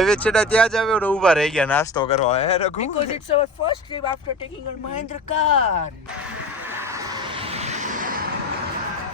હવે છેટા ત્યાં જ આવે ઊભા રહી ગયા નાસ્તો કરવા હે Raghu because it's our first trip after taking our Mahindra car.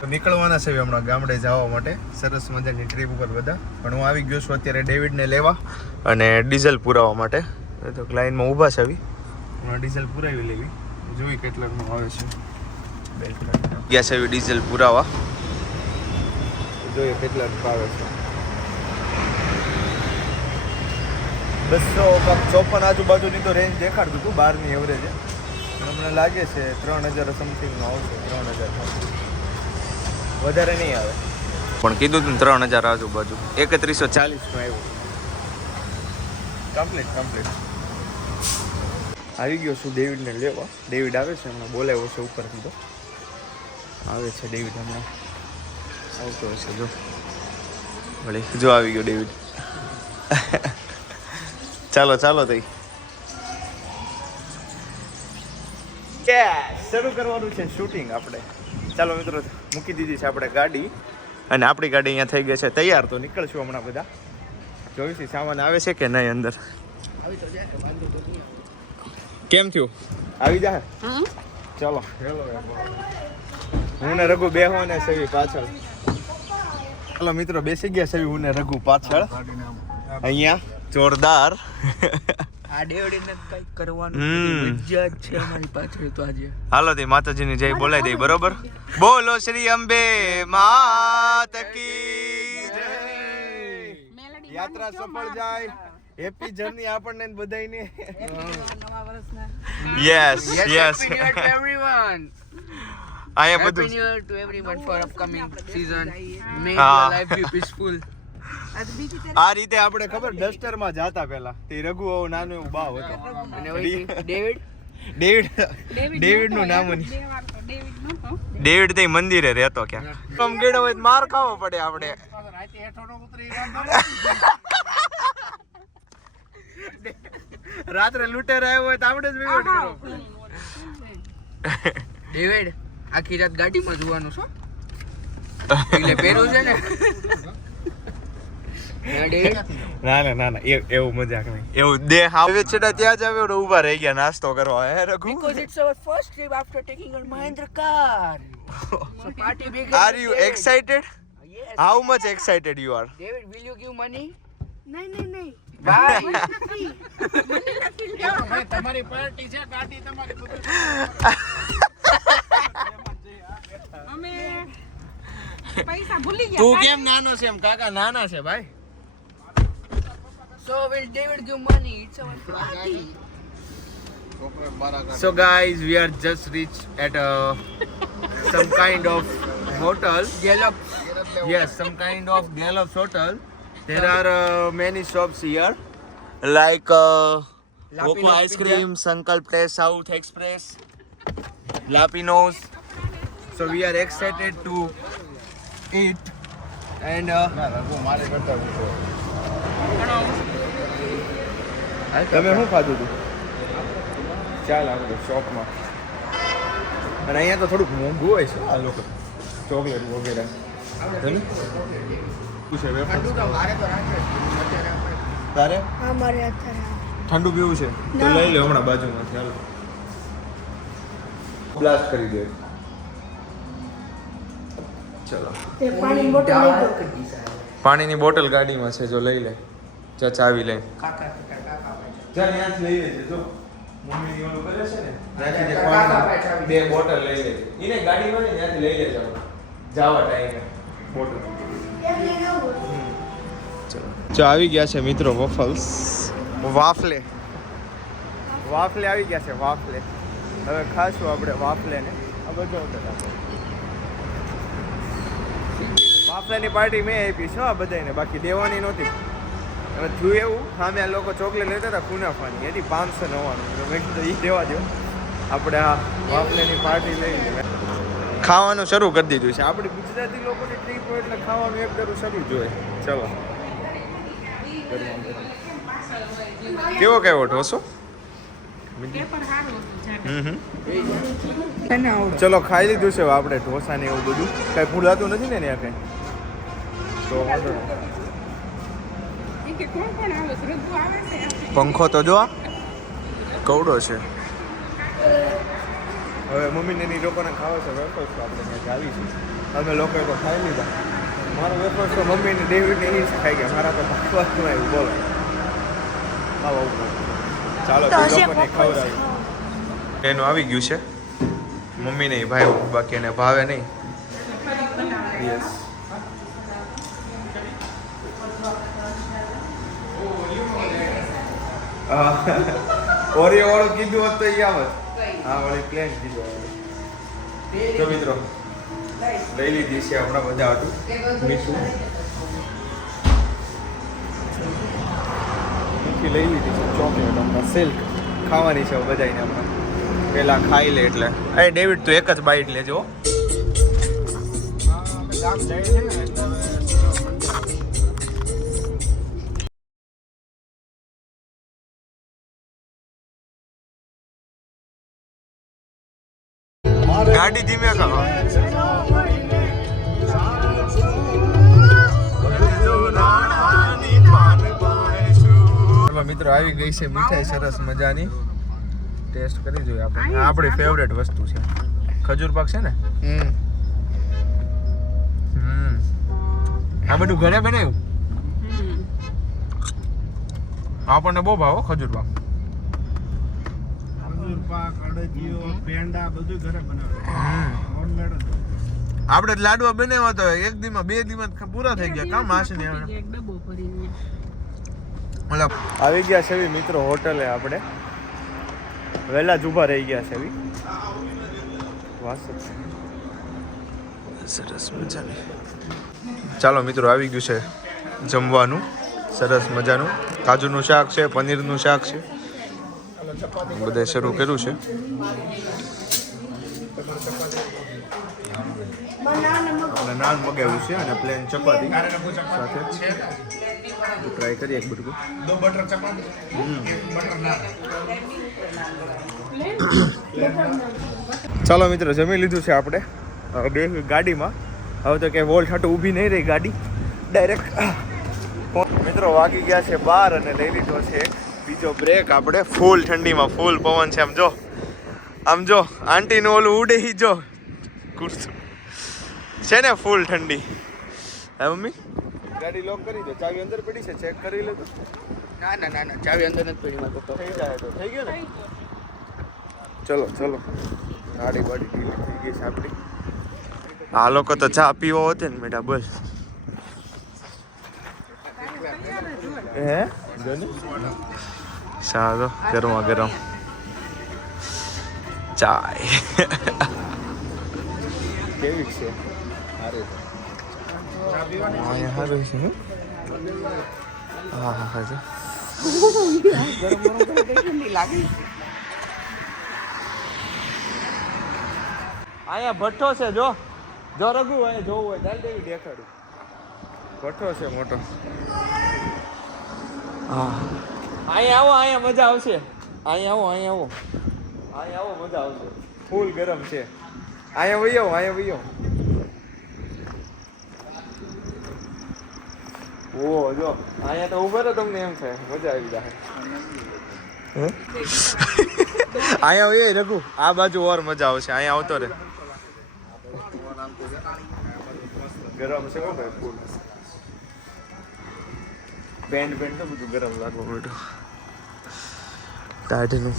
તો નીકળવાના છે હમણાં ગામડે જવા માટે સરસ મજાની ટ્રીપ ઉપર બધા પણ હું આવી ગયો છું અત્યારે ડેવિડને લેવા અને ડીઝલ પુરાવવા માટે તો લાઈનમાં ઊભા છે આવી હમણાં ડીઝલ પુરાવી લેવી જોઈ કેટલાનું આવે છે ગયા છે ડીઝલ પુરાવા જોઈએ કેટલાનું આવે છે 254 આજુબાજુની તો રેન્જ દેખાડતું હતું 12ની એવરેજ મને લાગે છે 3000 સમથિંગનો આવશે 3000 વધારે નહીં આવે પણ કીધું તું 3000 આજુબાજુ 3140 નું આવ્યું કમ્પ્લીટ આવી ગયો છું ડેવિડને લેવા ડેવિડ આવે છે હમણાં બોલાવ્યો છે ઉપરથી તો આવે છે ડેવિડ હમણાં આવતો હશે જો વળી જો આવી ગયો ડેવિડ ચાલો તઈ શરૂ કરવાનું છે શૂટિંગ આપણે ચાલો મિત્રો મૂકી દીધી છે આપણે ગાડી અને આપણી ગાડી અહીંયા થઈ ગઈ છે તૈયાર તો નીકળશું હમણાં બધા જોઈશું સામાન આવે છે કે નહીં અંદર કેમ થયું આવી જાય ચાલો હું ને રઘુ બેહો ને સવી પાછળ ચાલો મિત્રો બેસી ગયા સવી હું ને રઘુ પાછળ અહીંયા જોરદાર આ ડેવડીને કઈ કરવાનું મજા છે અમારી પાછળ તો આજે હાલો તે માતાજીની જય બોલાઈ દે બરોબર બોલો શ્રી અંબે માત કી જય યાત્રા સફળ જાય હેપી જર્ની આપણને બધાયને નવા વર્ષના yes happy new year to everyone આયા happy બધું new year to everyone for upcoming season may your life be peaceful આ રીતે આપણે ખબર ડસ્ટર માં જાતા પહેલા તે રઘુ આવો નાનો એવો બાવ હતો અને ડેવિડ નું નામ ડેવિડ તે મંદિરે રહેતો ક્યાં આમ ગેડો હોય માર ખાવો પડે આપણે રાત્રે લૂંટેર આવ્યો હોય તો આપણે જ વિવટ કરો ડેવિડ આખી રાત ગાડીમાં જોવાનું છો એટલે પહેરું છે ને ના એવું મજાક નહીં એવું દેહ આવે છેટા ત્યાં જ આવે ઊભા રહી ગયા નાસ્તો કરવા હે Raghu because it's our first trip after taking our Mahindra car. So party big. Are you excited? Yes. How much excited you are? David, will you give money? નહીં Bye. તમારી પાર્ટી છે ગાડી તમારી અમે પૈસા ભૂલી ગયા તું કેમ નાનો છે એમ કાકા નાના છે ભાઈ So will David give money? It's our party. So guys, we are just reached at some kind of hotel. Gallop. Yes, some kind of Gallop's hotel. There are many shops here, like Goku Ice Cream, Sankalp Taste, South Express, Lapinos. So we are excited to eat and તમે શું ખાધું હતું ચાલ આપણે શોપમાં અને અહીંયા તો થોડુંક મોંઘું હોય છે આ લોકો ચોકલેટ વગેરે તારે અમારે અત્યારે ઠંડુ પીવું છે તો લઈ લે હમણાં બાજુમાં ચાલો બ્લાસ્ટ કરી દે ચલો તે પાણી બોટલ લઈ દો પાણીની બોટલ ગાડીમાં છે જો લઈ લે જા ચાવી લઈ ચાલ ત્યાંથી લઈ લેજે જો મમ્મીની ઓલું કરે છે ને ત્યાંથી જે પાણીની બે બોટલ લઈ લેજે એને ગાડીમાં ને ત્યાંથી લઈ લેજો જાવા ટાઈમે બોટલ ચલો આવી ગયા છે મિત્રો વોફલ્સ વાફલે આવી ગયા છે વાફલે હવે ખાશું આપણે વાફલે ને આ બધો વાફલાની પાર્ટી મેં આપી છે આ બધાને બાકી દેવાની નહોતી હવે થયું એવું સામે આ લોકો ચોકલેટ લેતા હતા કુનાફાની એની 599 મેં કીધું એ દેવા દો આપણે આ વાફલાની પાર્ટી લઈ લે ખાવાનું શરૂ કરી દીધું છે આપણી ગુજરાતી લોકોની ટ્રીપ હોય એટલે ખાવાનું એક દરું શરૂ જોઈએ ચલો કેવો ઢોસો ચલો ખાઈ લીધું છે આપણે ઢોસા ને એવું બધું કઈ ભૂલાતું નથી ને ત્યાં કઈ તો વાંધો નહીં કે કોણ કોણ આવે છે? ઋતુ આવે છે. પંખો તો જો કવડો છે. હવે મમ્મીને ની લોકોને ખાવા છે વેફર્સ તો આપણે ત્યાં જાવી છે. અમે લોકોએ તો ખાઈ લીધા. મારો વેફર્સ તો મમ્મીને ડેવિડને એ જ ખાઈ ગયા. મારા તો ભાગવાનું આવ્યું બોલો. ચાલો તો એ હશે લોકોને પપ્પા ખવડાવ્યું. એનું આવી ગયું છે. મમ્મી નહીં ભાઈ બાકી એને ભાવે નહીં. યસ. ઓરિયો વાળું કીધું હોત તો એ આવત. હા વાળી પ્લેન કીધું. તો મિત્રો લઈ લીધી છે આપણા બધા હતું મીઠું મીઠી લઈ લીધી છે ચોકલેટ હમણાં સિલ્ક ખાવાની છે બધાને હમણાં પેલા ખાઈ લે એટલે એ ડેવિડ તું એક જ બાઈટ લેજો. ગાડી ધીમે કરો. મિત્રો આવી ગઈ છે મીઠાઈ સરસ મજાની. ટેસ્ટ કરી જોઈએ આપણે. આ આપણી ફેવરેટ વસ્તુ છે ખજૂર પાક છે ને. આ બધું ઘરે બનાવ્યું. આપણને બહુ ભાવો ખજૂર પાક. આપણે લાડવા બનાવ્યા તો એક દીમાં બે દીમાં પૂરા થઈ ગયા. કામ આશે ને આવી ગયા છે મિત્રો હોટલે. આપણે વહેલા જ ઊભા રહી ગયા છે. સરસ મજાની. ચાલો મિત્રો આવી ગયું છે જમવાનું સરસ મજાનું. કાજુનું શાક છે, પનીરનું શાક છે, બધે શરૂ કર્યું છે. નાન મગાવ્યું છે અને પ્લેન ચપાતી સાથે ટ્રાય કરીએ એક બટકું. ચાલો મિત્રો જમી લીધું છે આપણે. હવે બે ગાડીમાં. હવે તો ક્યાંય વોલ્ટ હાટું ઊભી નહીં રહી ગાડી, ડાયરેક્ટ. મિત્રો વાગી ગયા છે 12 અને લઈ લીધો છે બીજો બ્રેક આપણે. ફૂલ ઠંડીમાં ફૂલ પવન છે. આમ જો આંટીનું ઓલું ઉડે ઈ જો કુર્તું છે ને ફૂલ ઠંડી. હે મમ્મી ગાડી લોક કરી દો. ચાવી અંદર પડી છે ચેક કરી લે તો. ના ના ના ના ચાવી અંદર નથી પડી મારે તો. થઈ જાય તો થઈ ગયો ને. ચલો ચલો ગાડી બાડી ઢીલી થઈ ગઈ છે આપણી. આ લોકો તો ચા પીવો હોતે ને બેટા બોલ. હે સારો ગરમા ગરમ ચાય કેવી છે. હા હા હા અહીંયા ભઠ્ઠો છે જો જો રઘુ અહીંયા જોવું હોય ચાલ દેવી દેખાડું. ભઠ્ઠો છે મોટો. હા અહીંયા આવો અહીંયા મજા આવશે. અહીંયા આવો અહીંયા આવો અહીંયા આવો મજા આવશે. ફૂલ ગરમ છે. અહીંયા વહી આવો અહીંયા વહી આવો. ઓ જો અહીંયા તો ઉભા રહો તમને એમ થાય મજા આવી જાય. અહીંયા વહી રઘુ આ બાજુ ઓર મજા આવશે. અહીંયા આવતો રે. ગરમ છે હો ભાઈ ફૂલ. પેન્ટ તો બધું ગરમ લાગવા બધું ટાઈટનું.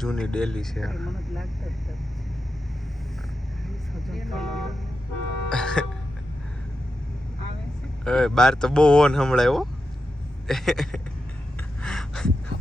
જૂની ડેલી છે. બાર તો બહુ ઓન સંભળાય હો.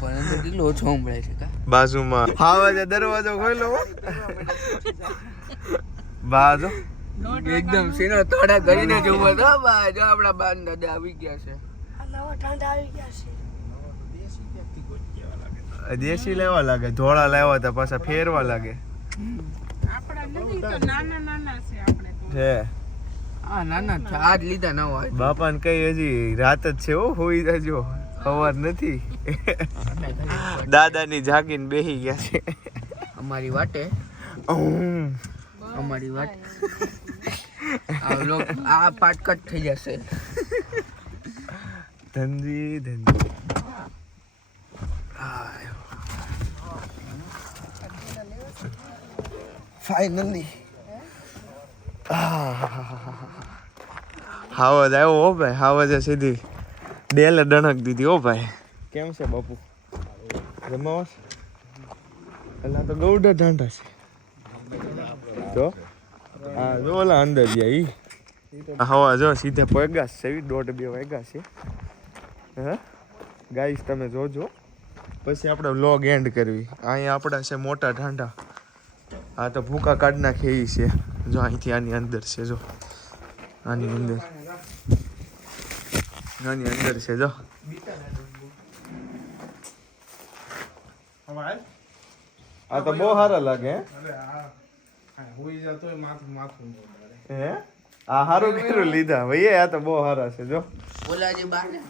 પણ અંદર કેટલો ઓછો સંભળાય છે કા. બાજુમાં હાવા દરવાજો ખોલ્યો હો. બાજુ એકદમ સીનો તોડા કરીને જોવો તો બા જો આપડા બાન દાદા આવી ગયા છે. નવા ઠંડા આવી ગયા છે. દેશી લેવા લાગે. ધોળા લેવા તો પાછા ફેરવા લાગે. આપણા નથી તો નાના નાના છે આપણે છે હા નાના છે આજ લીધા ન હોય બાપાને કઈ હજી રાત જ છે હો હોઈ જાજો સવાર નથી દાદાની જાગીને બેહી ગયા છે અમારી વાટે અમારી વાટે આ પાટ કટ થઈ જશે ધનજી ફાઇનલી હાવજ આવ્યો હો ભાઈ હાવજે સીધી ડેલે ડણક દીધી હો ભાઈ કેમ છે બાપુ રમાવસ પેલા તો ગૌડા ઢાંઢા છે તો હા જો ઓલા અંદર ગયા ઈ હવા જો સીધે પગ્યા છે 1:30 વાગ્યા છે હા ગાઈસ તમે જોજો પછી આપણે વ્લોગ એન્ડ કરવી અહીંયા આપણા છે મોટા ઢાંઢા આ તો ભૂકા કાઢ નાખે એ છે જો અહીંથી આની અંદર છે જો આની અંદર છે જો આ તો બહુ સારા લાગે હે આ સારું કર્યું લીધા ભાઈ આ તો બહુ સારા છે જો ઓલા જે બાર ને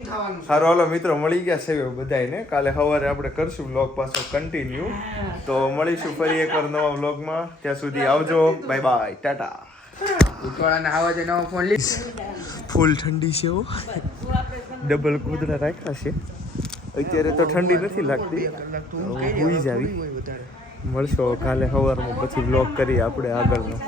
સારું હાલો મિત્રો મળી ગયા છે બધાને કાલે સવારે આપણે કરશું વ્લોગ પાછો કન્ટિન્યુ તો મળીશું ફરી એકવાર નવા વ્લોગમાં ત્યાં સુધી આવજો બાય બાય ટાટા ઉતવાળાના આવાજે નવો ફોન લીધો ફૂલ ઠંડી છે હો ડબલ ગોદડા રાખ્યા છે અત્યારે તો ઠંડી નથી લાગતી હોઈ જાવી મળશો કાલે સવારમાં પછી વ્લોગ કરીએ આપણે આગળનો